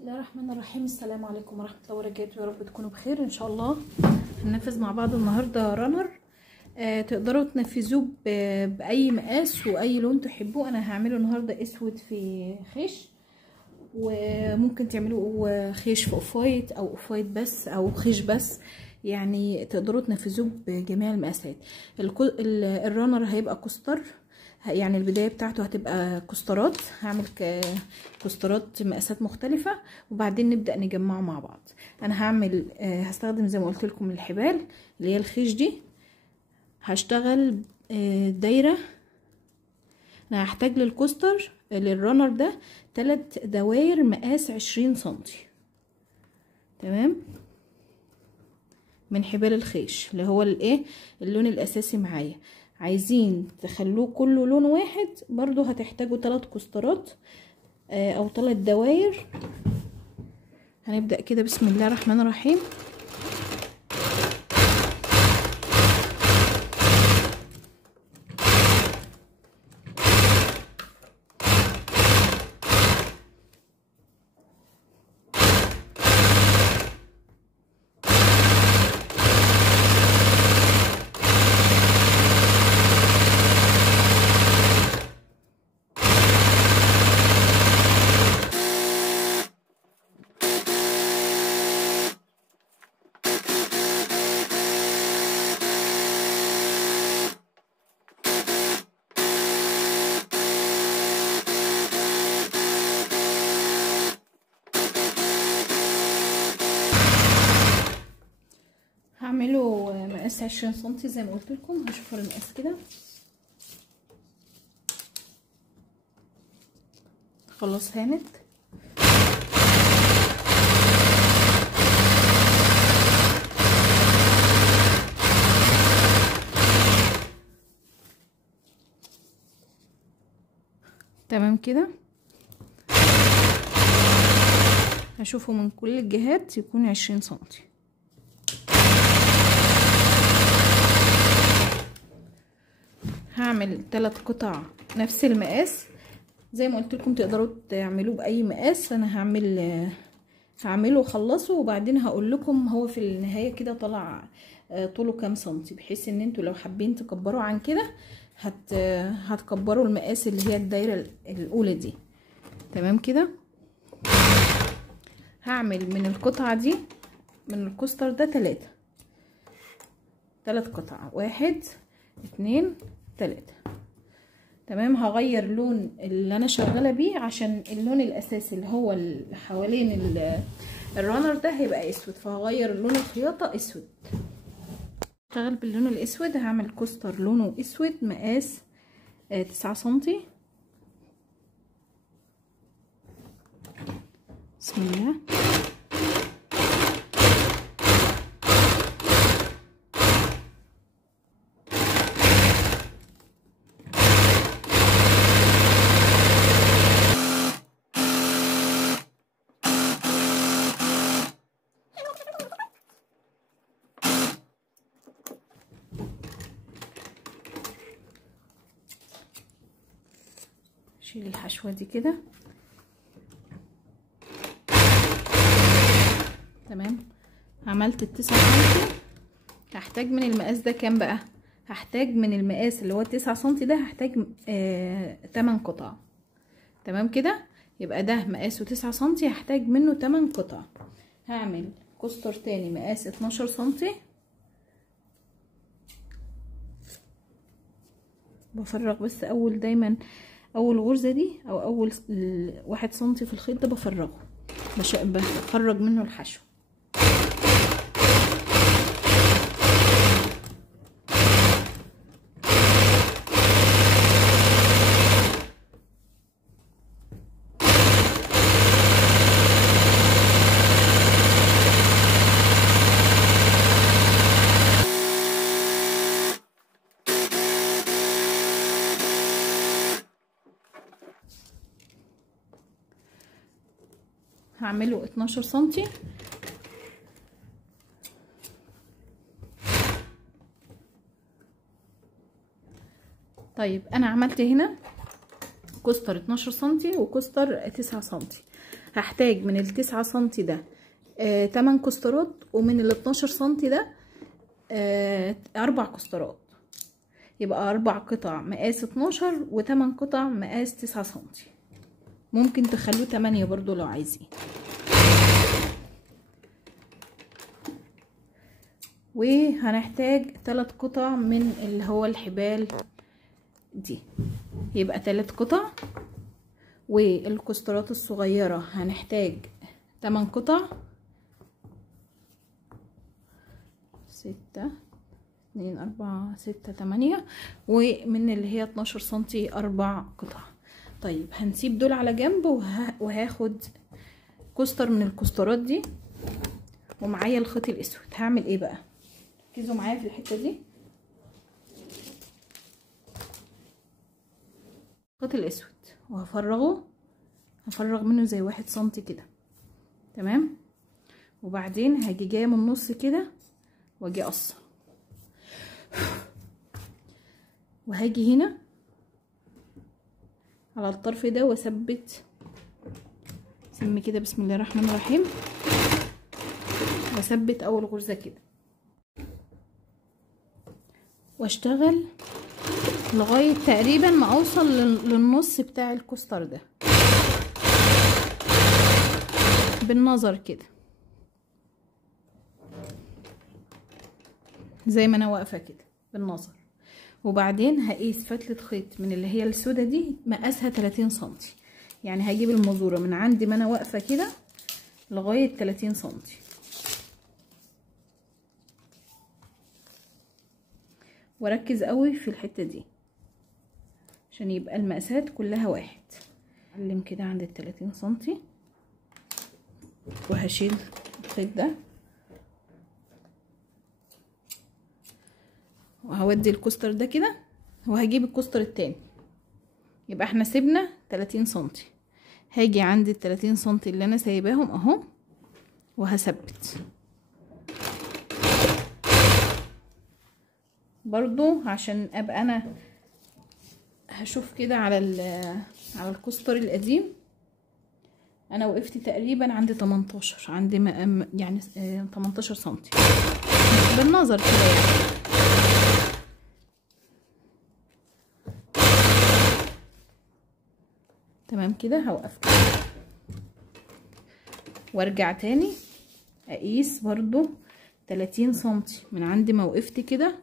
بسم الله الرحمن الرحيم. السلام عليكم ورحمه الله وبركاته. يا رب تكونوا بخير ان شاء الله. هننفذ مع بعض النهارده رانر. تقدروا تنفذوه باي مقاس واي لون تحبوه. انا هعمله النهارده اسود في خيش، وممكن تعملوه خيش في اوف وايت او اوف وايت بس او خيش بس، يعني تقدروا تنفذوه بجميع المقاسات. الرانر هيبقى كوستر، يعني البداية بتاعته هتبقى كوسترات. هعمل كوسترات مقاسات مختلفة وبعدين نبدأ نجمعه مع بعض. انا هعمل هستخدم زي ما قلت لكم الحبال اللي هي الخيش دي. هشتغل دايرة. انا هحتاج للكوستر للرانر ده 3 دواير مقاس 20 سنتي، تمام، من حبال الخيش اللي هو الايه اللون الاساسي معايا. عايزين تخلوه كله لون واحد، برضو هتحتاجوا 3 كوسترات او 3 دواير. هنبدأ كده بسم الله الرحمن الرحيم. هعمله مقاس 20 سنتي زي ما قلت لكم. هشوفوا المقاس كده. خلاص هانت. تمام كده. هشوفه من كل الجهات يكون 20 سنتي. هعمل 3 قطع نفس المقاس زي ما قلت لكم. تقدروا تعملوه باي مقاس. انا هعمله واخلصه وبعدين هقول لكم هو في النهايه كده طلع طوله كام سنتي، بحيث ان انتوا لو حابين تكبروا عن كده هتكبروا المقاس اللي هي الدايره الاولى دي. تمام كده. هعمل من القطعه دي من الكوستر ده 3 قطع، 1 2 3. تمام. هغير لون اللي انا شغاله بيه عشان اللون الاساسي اللي هو اللي حوالين الرانر ده هيبقى اسود، فهغير لون الخياطه اسود. اشتغل باللون الاسود. هعمل كوستر لونه اسود مقاس 9 سنتي. بسم الله. شيل الحشوه دي كده. تمام. عملت ال9 سنتي. هحتاج من المقاس ده كام بقى؟ هحتاج من المقاس اللي هو 9 سنتي ده هحتاج 8 قطع. تمام كده. يبقى ده مقاسه 9 سنتي، هحتاج منه 8 قطع. هعمل كوستر تاني مقاس 12 سنتي. بفرغ بس دايما اول غرزة دي او اول 1 سنتي في الخيط ده بفرغه، بخرج منه الحشو. هعمله 12 سنتي. طيب انا عملت هنا كوستر 12 سنتي وكوستر 9 سنتي. هحتاج من ال9 سنتي ده 8 كسترات، ومن ال12 سنتي ده 4 كسترات، يبقى 4 قطع مقاس 12 و8 قطع مقاس 9 سنتي. ممكن تخلوه 8 برضو لو عايزين. وهنحتاج 3 قطع من اللي هو الحبال دي، يبقى 3 قطع. والكسترات الصغيرة هنحتاج 8 قطع، 6 2 4 6 8، ومن اللي هي 12 سنتي 4 قطع. طيب هنسيب دول على جنب، وهاخد كستر من الكسترات دي، ومعايا الخيط الاسود. هعمل ايه بقى؟ ركزوا معايا في الحته دي. الخيط الاسود وهفرغه، هفرغ منه زي 1 سنتي كده، تمام. وبعدين هاجي جايه من النص كده واجي اقصر، وهاجي هنا على الطرف ده واثبت سم كده، بسم الله الرحمن الرحيم، واثبت اول غرزه كده، واشتغل لغايه تقريبا ما اوصل للنص بتاع الكستر ده بالنظر كده، زي ما انا واقفه كده بالنظر. وبعدين هقيس فتله خيط من اللي هي السودا دي مقاسها 30 سنتي، يعني هجيب المزوره من عندي ما انا واقفه كده لغايه 30 سنتي. وركز قوي في الحته دي عشان يبقى المقاسات كلها واحد. اعلم كده عند 30 سنتي، وهشيل الخيط ده، وهودي الكستر ده كده، وهجيب الكستر التاني. يبقى احنا سيبنا 30 سنتي، هاجي عند ال30 سنتي اللي انا سايباهم اهو، وهثبت برضو عشان ابقى انا هشوف كده على الكستر القديم. انا وقفت تقريبا عند 18، عند يعني 18 سنتي بالنظر كده يعني. تمام كده. هوقف كده وارجع تاني اقيس برضو 30 سنتي من عند ما وقفت كده،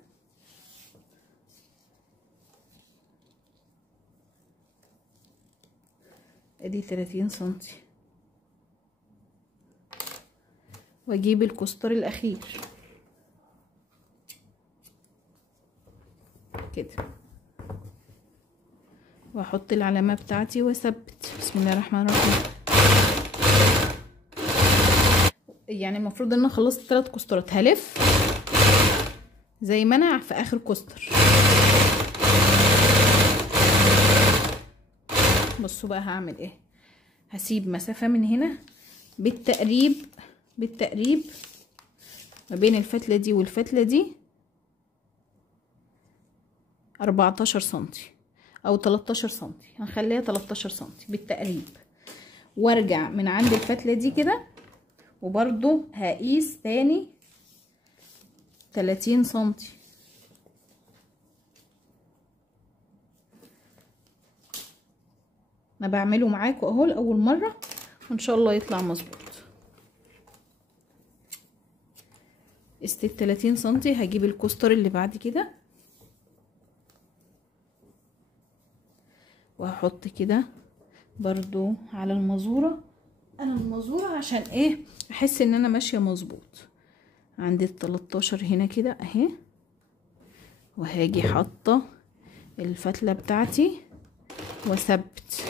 ادي 30 سنتي، واجيب الكستر الاخير كده، واحط العلامه بتاعتي واثبت. بسم الله الرحمن الرحيم. يعني المفروض ان انا خلصت 3 كسترات، هلف زي ما انا في اخر كستر. بصوا بقى هعمل ايه. هسيب مسافه من هنا بالتقريب ما بين الفتله دي والفتله دي 14 سنتي او 13 سنتي، هنخليها 13 سنتي بالتقريب. وارجع من عند الفتله دي كده، وبرضو هقيس تاني 30 سنتي. انا بعمله معاكم اهو لاول مره، وان شاء الله يطلع مظبوط. قست 30 سنتي، هجيب الكستر اللي بعد كده وهحط كده برضو على المزوره. انا المزوره عشان ايه؟ احس ان انا ماشيه مظبوط. عند ال 13 هنا كده اهي، وهاجي حاطه الفتله بتاعتي واثبت.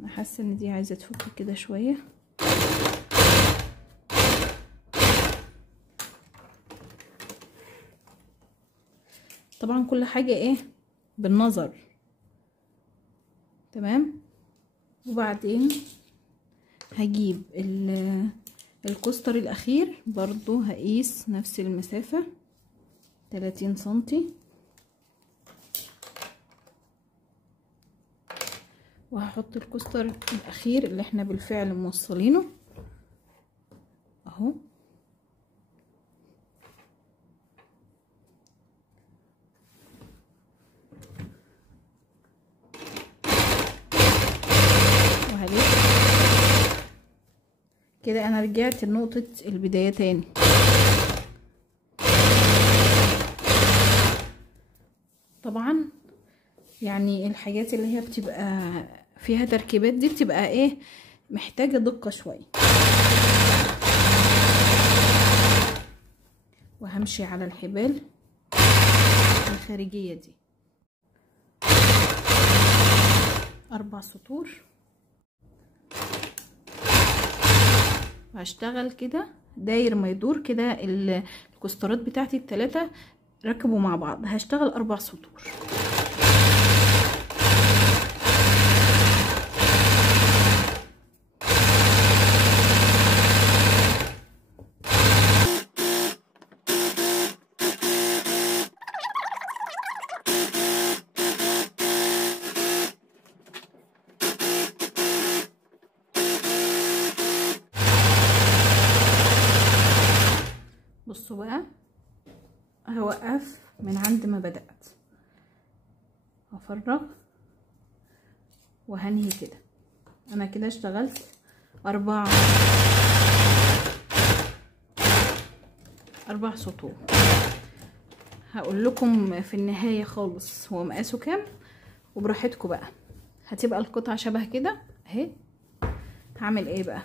انا حاسه ان دي عايزه تفك كده شويه. طبعا كل حاجه ايه بالنظر، تمام. وبعدين هجيب الكستر الاخير برضو، هقيس نفس المسافه 30 سنتي، وهحط الكوستر الاخير اللي احنا بالفعل موصلينه اهو. وهلف كده. انا رجعت لنقطة البداية تاني. طبعا يعني الحاجات اللي هي بتبقى فيها تركيبات دي بتبقى ايه، محتاجة دقة شوية. وهمشي على الحبال الخارجية دي 4 سطور، وهشتغل كده داير ما يدور كده. الكوسترات بتاعتي ال3 ركبوا مع بعض، هشتغل 4 سطور. بصوا بقى، هوقف من عند ما بدأت، هفرغ وهنهي كده. انا كده اشتغلت 4 سطور. هقول لكم في النهاية خالص هو مقاسه كام، وبراحتكم بقى. هتبقى القطعة شبه كده اهي. هعمل ايه بقى،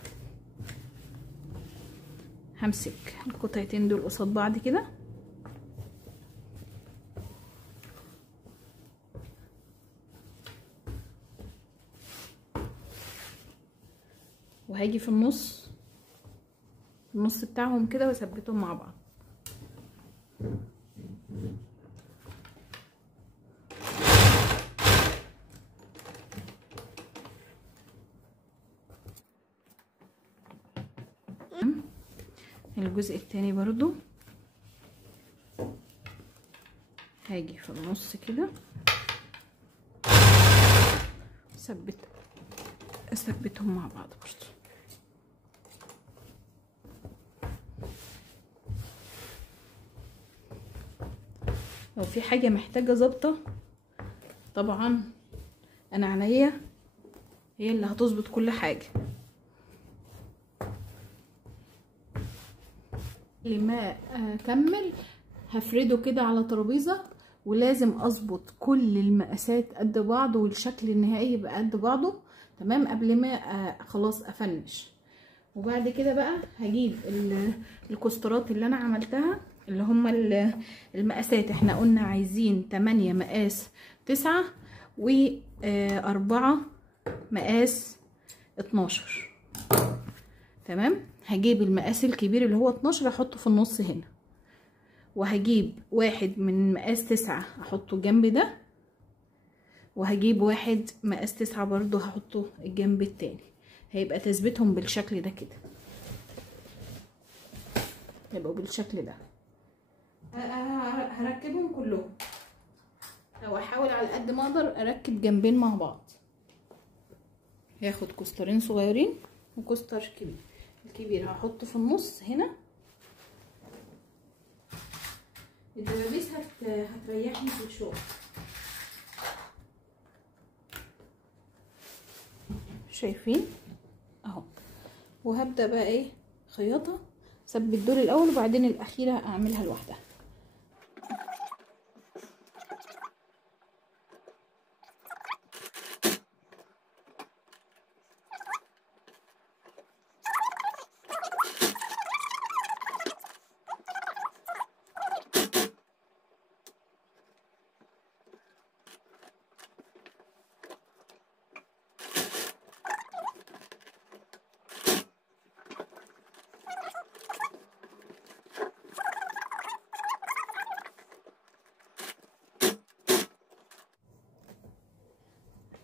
همسك القطعتين دول قصاد بعض كده، وهاجي في النص بتاعهم كده واثبتهم مع بعض. الجزء التاني برضو هاجي في النص كده اثبتهم مع بعض برضو. لو في حاجة محتاجة ظبطة طبعا انا عينيا هي اللي هتظبط كل حاجة. لما اكمل هفرده كده على ترابيزة، ولازم اظبط كل المقاسات قد بعض والشكل النهائي يبقى قد بعضه تمام قبل ما خلاص افنش. وبعد كده بقى هجيب الكوسترات اللي انا عملتها اللي هم المقاسات. احنا قلنا عايزين 8 مقاس 9 و4 مقاس 12 تمام. هجيب المقاس الكبير اللي هو 12 احطه في النص هنا، وهجيب واحد من مقاس 9 احطه جنب ده، وهجيب واحد مقاس 9 برضو هحطه الجنب التاني. هيبقى تثبيتهم بالشكل ده كده، هيبقوا بالشكل ده. هركبهم كلهم او احاول على قد ما اقدر اركب جنبين مع بعض. هاخد كوسترين صغيرين وكوستر كبير. الكبير هحطه في النص هنا. الدبابيس هتريحني في الشغل. شايفين اهو. وهبدأ بقى ايه خياطة، ثبت دول الاول وبعدين الاخيرة اعملها لوحدها.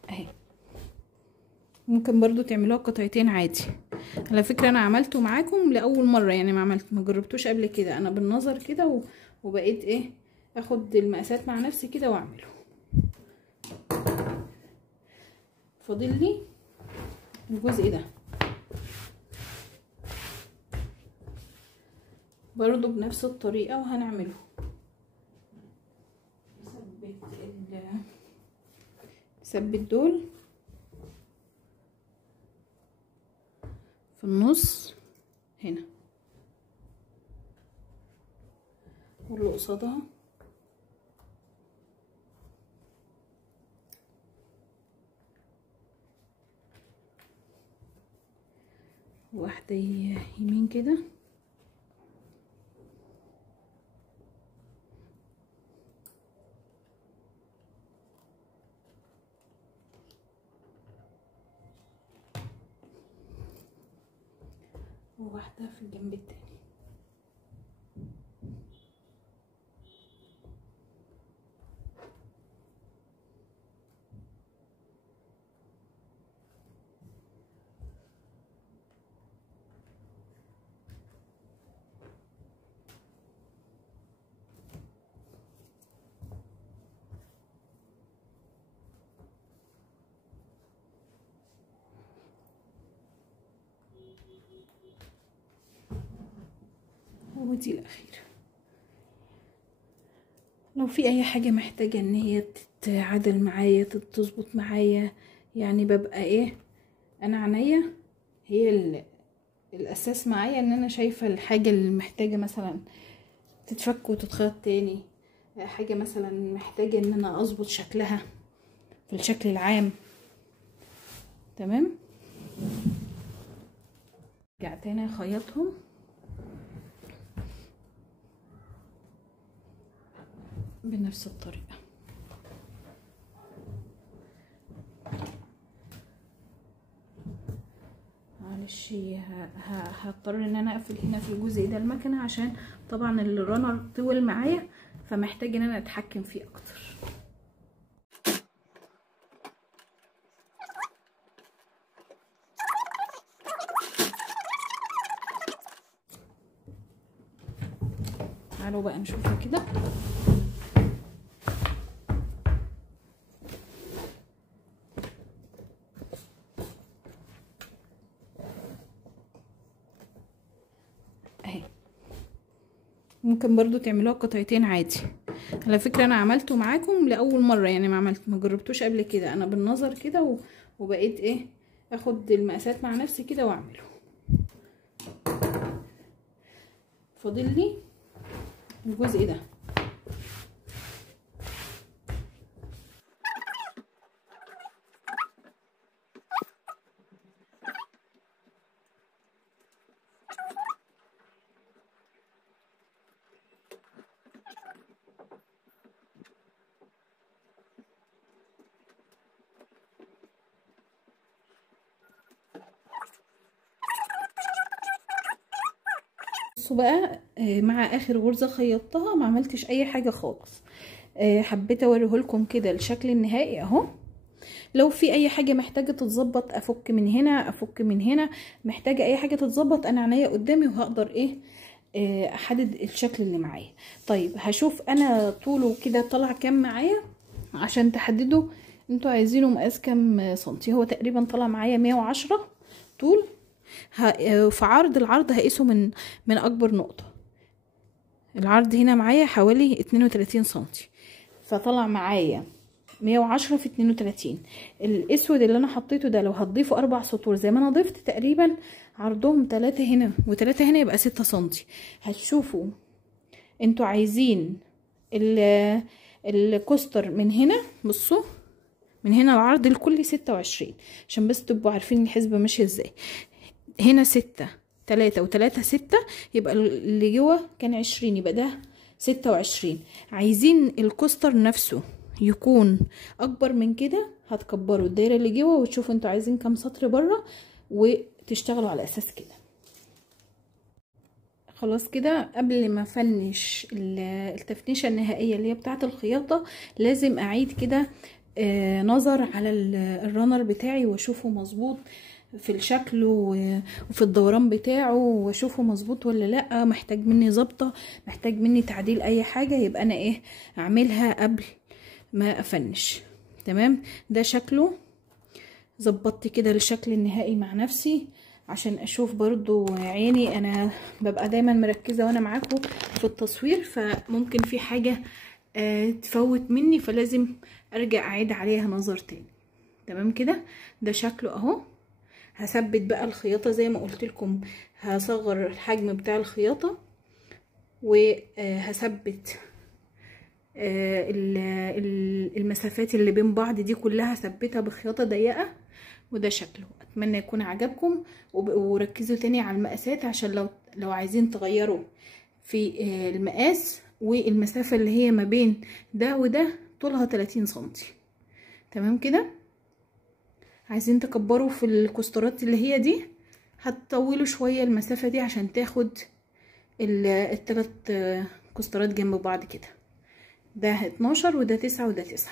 اهي ممكن برضو تعملوها قطعتين عادي. على فكرة انا عملته معاكم لاول مرة، يعني ما جربتوش قبل كده. انا بالنظر كده وبقيت ايه اخد المقاسات مع نفسي كده واعمله. فاضل لي الجزء ده برضو بنفس الطريقة وهنعمله. نثبت دول في النص هنا، واللي قصادها واحدة يمين كده وواحدة في الجنب التاني. ودي الاخيرة. لو في اي حاجة محتاجة ان هي تتعادل معايا تظبط معايا، يعني ببقى ايه، انا عينيا هي الاساس معايا، ان انا شايفة الحاجة اللي محتاجة مثلا تتفك وتتخيط تاني، حاجة مثلا محتاجة ان انا اظبط شكلها في الشكل العام. تمام، ارجع تاني اخيطهم بنفس الطريقة. معلش هضطر ان انا اقفل هنا في الجزء ده المكنة، عشان طبعا الرانر طول معايا، فمحتاج ان انا اتحكم فيه اكتر. تعالوا بقى نشوفها كده. اهي ممكن برضو تعملوها قطعتين عادي. على فكرة انا عملته معاكم لاول مرة، يعني ما جربتوش قبل كده، انا بالنظر كده وبقيت ايه اخد المقاسات مع نفسي كده واعمله. فاضل لي الجزء ده. بصوا بقى، مع اخر غرزة خيطتها ما عملتش اي حاجة خالص. حبيت اوريهولكم كده الشكل النهائي اهو. لو في اي حاجة محتاجة تتظبط افك من هنا افك من هنا، محتاجة اي حاجة تتظبط انا عينيا قدامي وهقدر ايه احدد الشكل اللي معايا. طيب هشوف انا طوله كده طلع كام معايا عشان تحددوا انتوا عايزينه مقاس كام سنتي. هو تقريبا طلع معايا 110 طول. في العرض هقيسه من اكبر نقطة. العرض هنا معايا حوالي 32 سنتي، فطلع معايا 110 في 32. الاسود اللي انا حطيته ده لو هتضيفوا 4 سطور زي ما انا ضفت تقريبا عرضهم 3 هنا و3 هنا يبقى 6 سنتي. هتشوفوا انتوا عايزين الكوستر من هنا. بصوا من هنا العرض الكلي 26 عشان بس تبقوا عارفين الحسبة ماشية ازاي. هنا 6 3 و3 6 يبقى اللي جوه كان 20 يبقى ده 26. عايزين الكوستر نفسه يكون اكبر من كده هتكبروا الدايره اللي جوه وتشوفوا انتوا عايزين كام سطر بره وتشتغلوا على اساس كده. خلاص كده قبل ما افنش التفنيشه النهائيه اللي هي بتاعه الخياطه لازم اعيد كده نظر على الرانر بتاعي واشوفه مظبوط في الشكل وفي الدوران بتاعه، واشوفه مظبوط ولا لا، محتاج مني ظبطه، محتاج مني تعديل اي حاجه، يبقى انا ايه اعملها قبل ما افنش. تمام، ده شكله ظبطت كده الشكل النهائي مع نفسي عشان اشوف برضو عيني. انا ببقى دايما مركزة وانا معاكم في التصوير، فممكن في حاجة تفوت مني، فلازم ارجع اعيد عليها نظر تاني. تمام كده، ده شكله اهو. هثبت بقى الخياطة زي ما قلت لكم، هصغر الحجم بتاع الخياطة وهثبت المسافات اللي بين بعض دي كلها هثبتها بخياطة ضيقة. وده شكله. اتمنى يكون عجبكم، وركزوا تاني على المقاسات عشان لو عايزين تغيروا في المقاس. والمسافة اللي هي ما بين ده وده طولها 30 سنتي. تمام كده. عايزين تكبروا في الكسترات اللي هي دي، هتطولوا شوية المسافة دي عشان تاخد الثلاث كسترات جنب بعض كده. ده 12 وده 9 وده 9.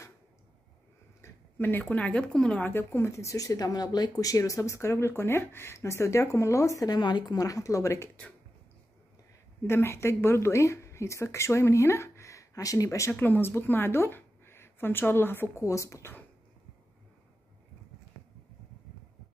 اتمنى يكون عجبكم، ولو عجبكم ما تنسوش تدعمونا بلايك وشير وسبسكرايب للقناه. نستودعكم الله، والسلام عليكم ورحمه الله وبركاته. ده محتاج برضو يتفك شويه من هنا عشان يبقى شكله مظبوط مع دول، فان شاء الله هفكه واظبطه.